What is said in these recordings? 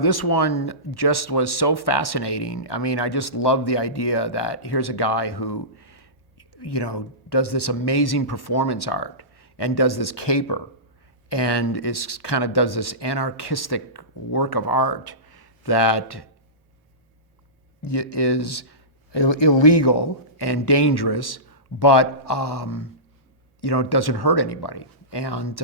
This one just was so fascinating. I mean, I just love the idea that here's a guy who, does this amazing performance art and does this caper and is kind of does this anarchistic work of art that is illegal and dangerous, but it doesn't hurt anybody. And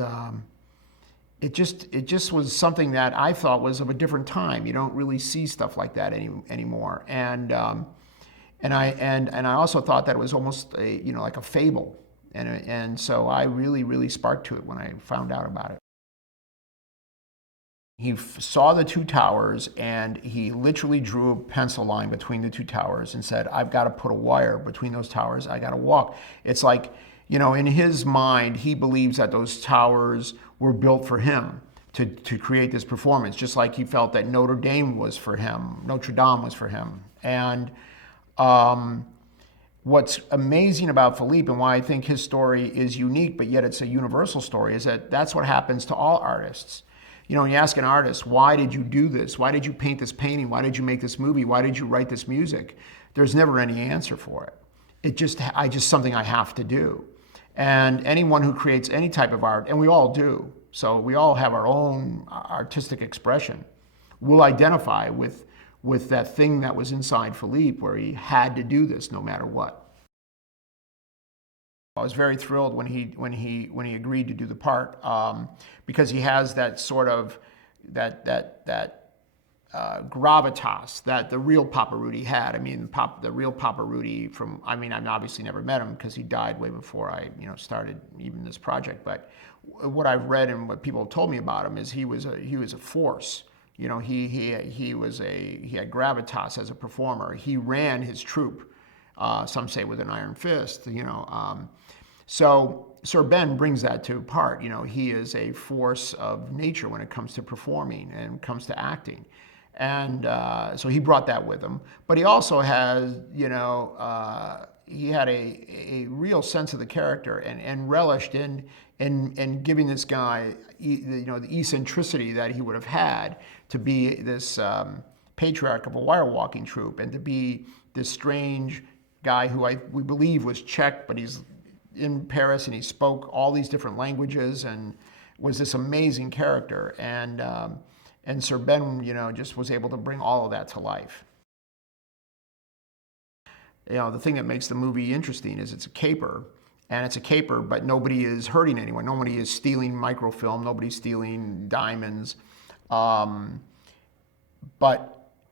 it just was something that I thought was of a different time. You don't really see stuff like that anymore. And I also thought that it was almost like a fable. And so I really sparked to it when I found out about it. He saw the two towers and he literally drew a pencil line between the two towers and said, I've got to put a wire between those towers. I got to walk. It's like, in his mind, he believes that those towers were built for him to create this performance, just like he felt that Notre Dame was for him, Notre Dame was for him. And what's amazing about Philippe and why I think his story is unique, but yet it's a universal story, is that that's what happens to all artists. When you ask an artist, why did you do this? Why did you paint this painting? Why did you make this movie? Why did you write this music? There's never any answer for it. Just something I have to do. And anyone who creates any type of art, and we all do, so we all have our own artistic expression, will identify with that thing that was inside Philippe where he had to do this no matter what. I was very thrilled when he agreed to do the part, because he has that sort of gravitas that the real Papa Rudy had. I mean, the real Papa Rudy I've obviously never met him because he died way before I started even this project. But what I've read and what people have told me about him is he was a force. He had gravitas as a performer. He ran his troupe. Some say with an iron fist. So Sir Ben brings that to part. He is a force of nature when it comes to performing and comes to acting. And so he brought that with him. But he also has, he had a real sense of the character and relished in giving this guy, the eccentricity that he would have had to be this patriarch of a wire walking troupe and to be this strange guy who we believe was Czech, but he's in Paris and he spoke all these different languages and was this amazing character. And Sir Ben, just was able to bring all of that to life. The thing that makes the movie interesting is it's a caper, but nobody is hurting anyone. Nobody is stealing microfilm. Nobody's stealing diamonds. But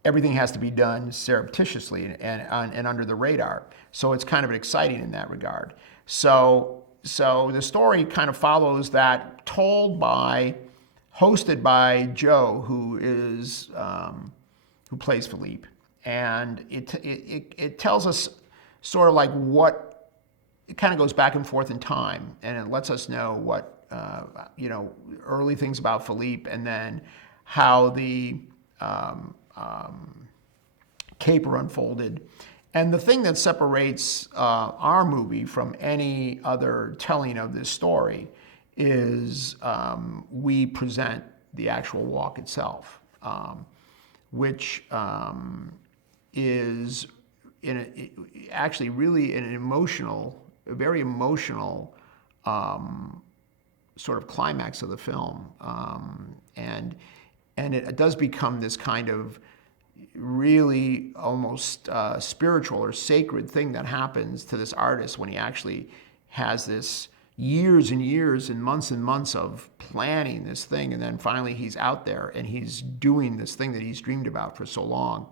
everything has to be done surreptitiously and under the radar. So it's kind of exciting in that regard. So the story kind of follows that, hosted by Joe, who plays Philippe, and it tells us sort of like what it kind of goes back and forth in time, and it lets us know what early things about Philippe, and then how the caper unfolded. And the thing that separates our movie from any other telling of this story is we present the actual walk itself, which is actually really a very emotional sort of climax of the film, and it does become this kind of really almost spiritual or sacred thing that happens to this artist when he actually has this years and years and months of planning this thing, and then finally he's out there and he's doing this thing that he's dreamed about for so long.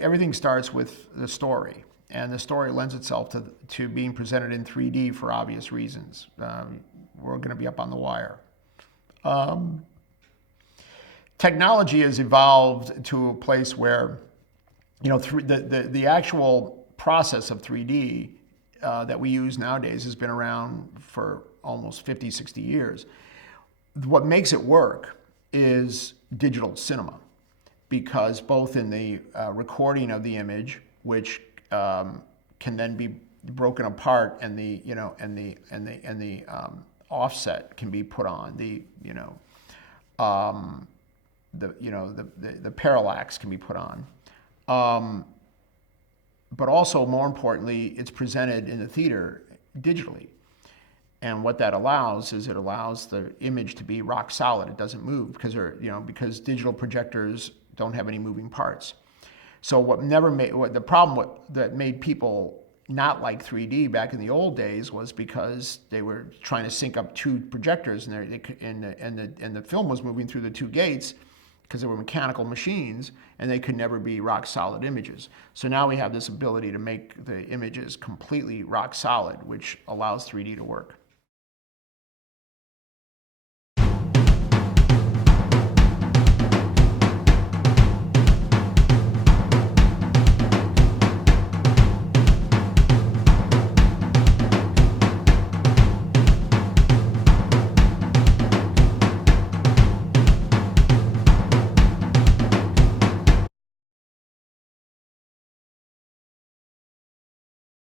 Everything starts with the story, and the story lends itself to being presented in 3D for obvious reasons. We're going to be up on the wire. Technology has evolved to a place where, the actual process of 3D that we use nowadays has been around for almost 50, 60 years. What makes it work is digital cinema, because both in the recording of the image, which can then be broken apart, and the offset can be put on, the parallax can be put on. But also, more importantly, it's presented in the theater digitally. And what that allows is it allows the image to be rock solid. It doesn't move because digital projectors don't have any moving parts. So the problem that made people not like 3D back in the old days was because they were trying to sync up two projectors and the film was moving through the two gates because they were mechanical machines and they could never be rock solid images. So now we have this ability to make the images completely rock solid, which allows 3D to work.